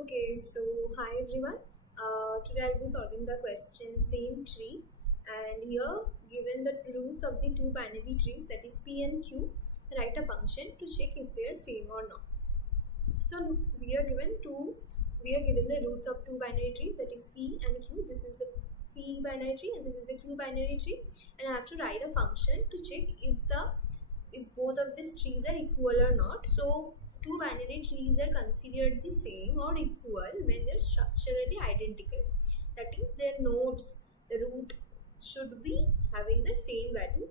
Okay, so hi everyone. Today I'll be solving the question same tree, and here given the roots of the two binary trees, that is P and Q, write a function to check if they are same or not. So we are given the roots of two binary trees, that is P and Q. This is the P binary tree and this is the Q binary tree, and I have to write a function to check if both of these trees are equal or not. So two binary trees are considered the same or equal when they're structurally identical. That is, their nodes, the root should be having the same value,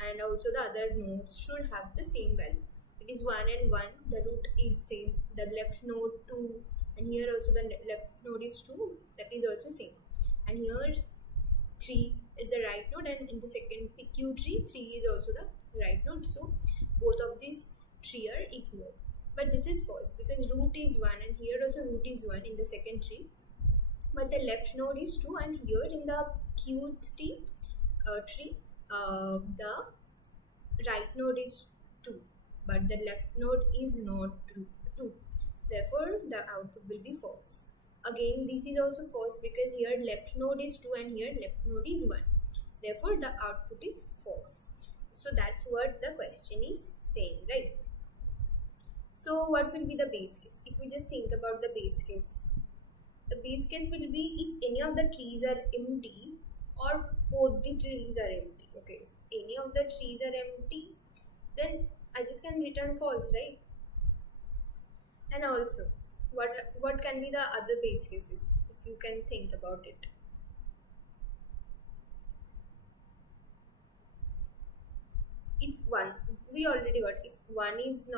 and also the other nodes should have the same value. It is 1 and 1, the root is same, the left node 2, and here also the left node is 2, that is also same. And here 3 is the right node, and in the second Q tree 3 is also the right node. So both of these tree are equal. But this is false because root is 1 and here also root is 1 in the second tree. But the left node is 2, and here in the Q tree, the right node is 2, but the left node is not 2. Therefore, the output will be false. Again, this is also false because here left node is 2 and here left node is 1. Therefore, the output is false. So that's what the question is saying, right? So what will be the base case? If we just think about the base case, the base case will be if any of the trees are empty or both the trees are empty. Okay, if any of the trees are empty, then I just can return false, right? And also, what can be the other base cases if you can think about it? If one, we already got, if one is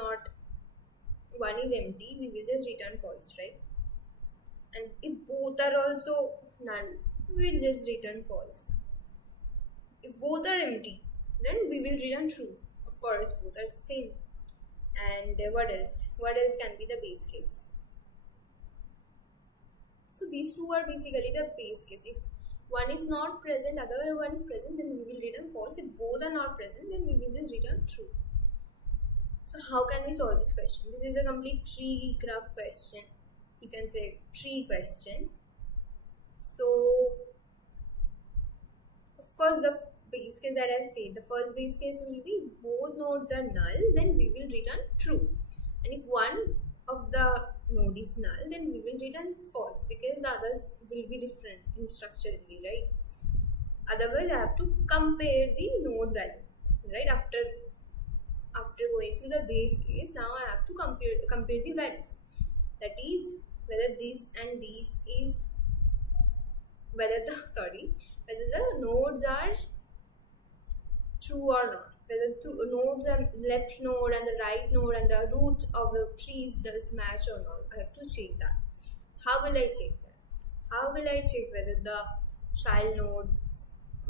empty, we will just return false, right? And if both are also null, we will just return false. If both are empty, then we will return true. Of course, both are same. And what else? What else can be the base case? So these two are basically the base case. If one is not present, other one is present, then we will return false. If both are not present, then we will just return true. So how can we solve this question? This is a complete tree graph question. You can say tree question. So of course the base case that I've said, the first base case will be both nodes are null, then we will return true. And if one of the node is null, then we will return false because the others will be different in structurally, right? Otherwise I have to compare the node value, right? After going through the base case, now I have to compare the values. That is whether this and this is whether the nodes are true or not, whether two nodes are left node and the right node and the roots of the trees does match or not. I have to check that. How will I check that? How will I check whether the child node,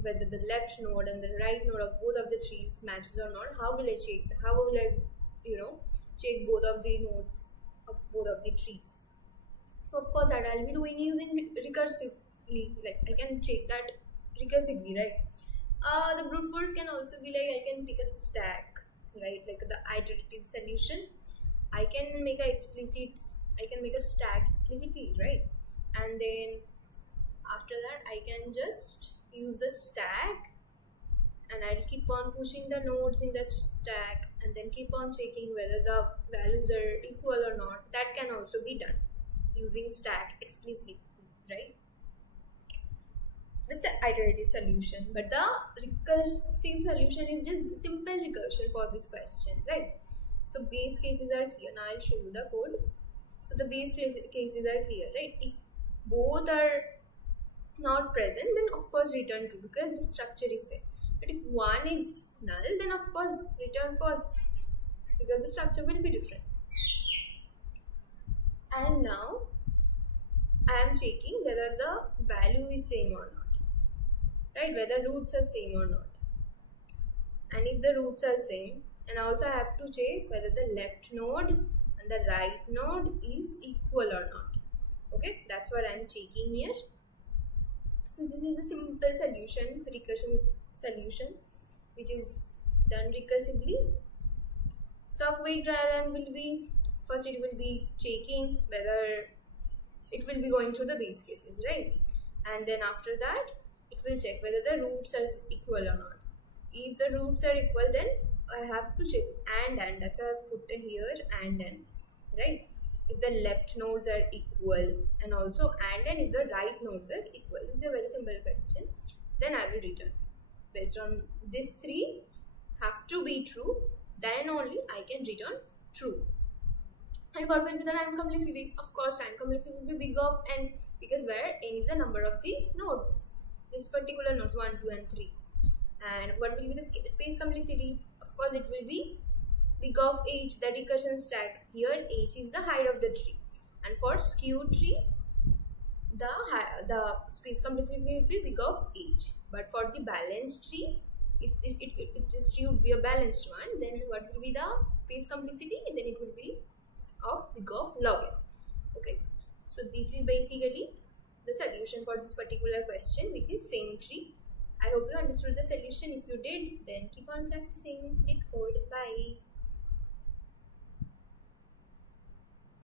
whether the left node and the right node of both of the trees matches or not? How will I check? How will I, check both of the nodes of both of the trees? So of course that I'll be doing using recursively. Like I can check that recursively, right? The brute force can also be like I can take a stack, right? Like the iterative solution. I can make a stack explicitly, right? And then after that I can just use the stack and I'll keep on pushing the nodes in the stack and then keep on checking whether the values are equal or not. That can also be done using stack explicitly, right? That's an iterative solution, but the recursive solution is just simple recursion for this question, right? So base cases are clear. Now I'll show you the code. So the base cases are clear, right? If both are not present, then of course return true because the structure is same. But if one is null, then of course return false because the structure will be different. And now I am checking whether the value is same or not, right? Whether roots are same or not. And if the roots are same, and also I have to check whether the left node and the right node is equal or not. Okay, that's what I'm checking here. So this is a simple solution, recursion solution, which is done recursively. So a quick dry run will be, first it will be checking whether it will be going through the base cases, right? And then after that it will check whether the roots are equal or not. If the roots are equal, then I have to check and that's why I've put here and, right? If the left nodes are equal, and also and if the right nodes are equal. This is a very simple question. Then I will return based on these three have to be true, then only I can return true. And what will be the time complexity? Of course, time complexity will be big of n, because where n is the number of the nodes, this particular nodes 1, 2 and 3. And what will be the space complexity? Of course, it will be big of h, the recursion stack. Here h is the height of the tree, and for skew tree the space complexity will be big of h. But for the balanced tree, if this tree would be a balanced one, then what will be the space complexity? Then it will be of big of log n. Okay, so this is basically the solution for this particular question, which is same tree. I hope you understood the solution. If you did, then keep on practicing. LeetCode. Bye.